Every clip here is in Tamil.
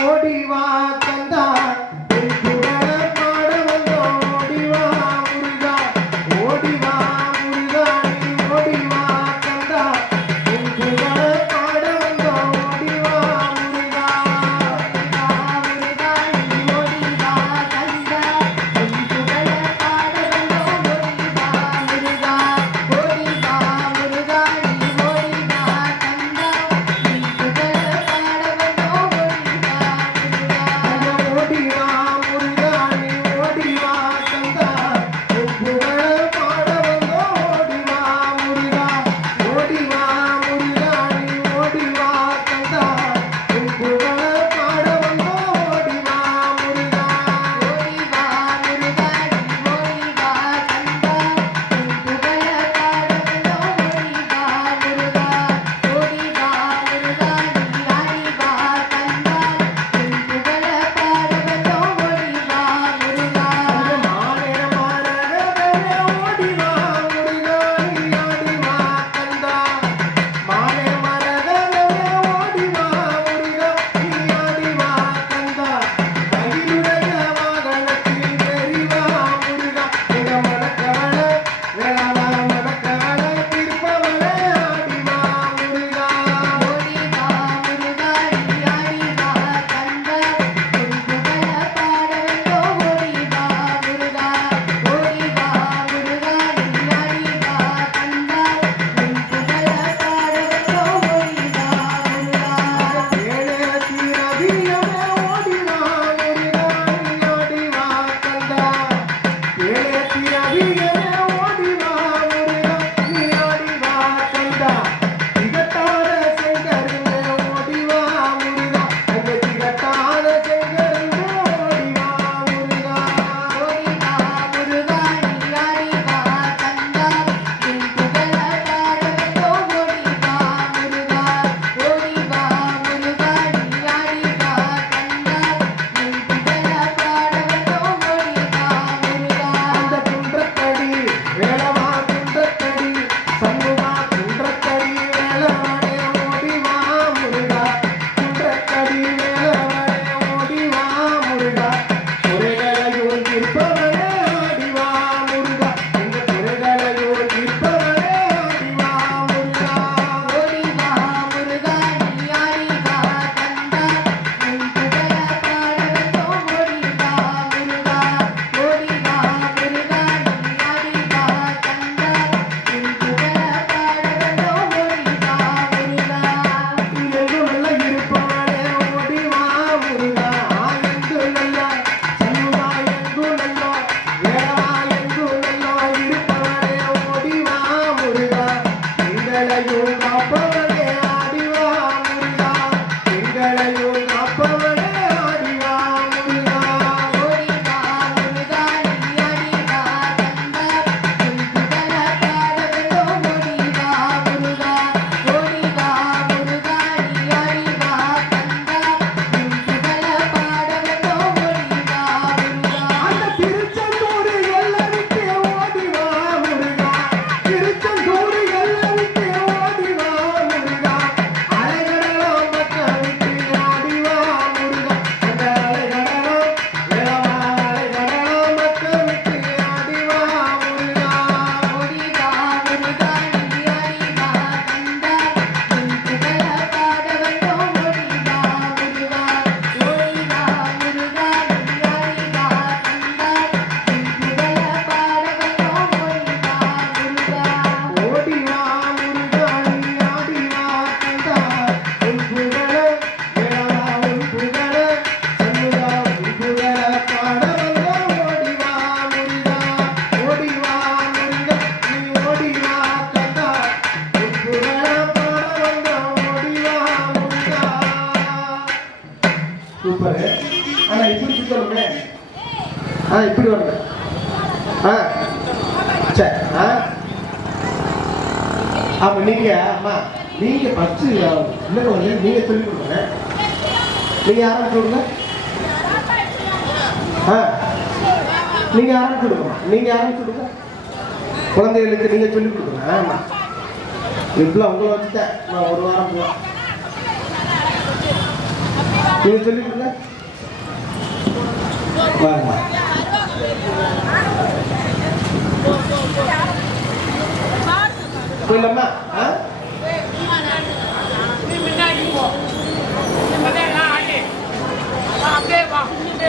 கொடிவாக்க ஃபர்ஸ்ட் என்ன வந்து நீங்கள் சொல்லி கொடுங்க நீங்க ஆரம்பிச்சுடுங்க ஆ. நீங்க நீங்கள் நீங்க கொடுங்க குழந்தைகளுக்கு நீங்கள் சொல்லி கொடுங்க ஆமா. இப்பெல்லாம் உங்களை வச்சுட்டேன் நான் ஒரு வாரம் போவேன் நீங்கள் சொல்லி கொடுங்க. வாங்க. போயிடலாமா ஆ?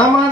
Сама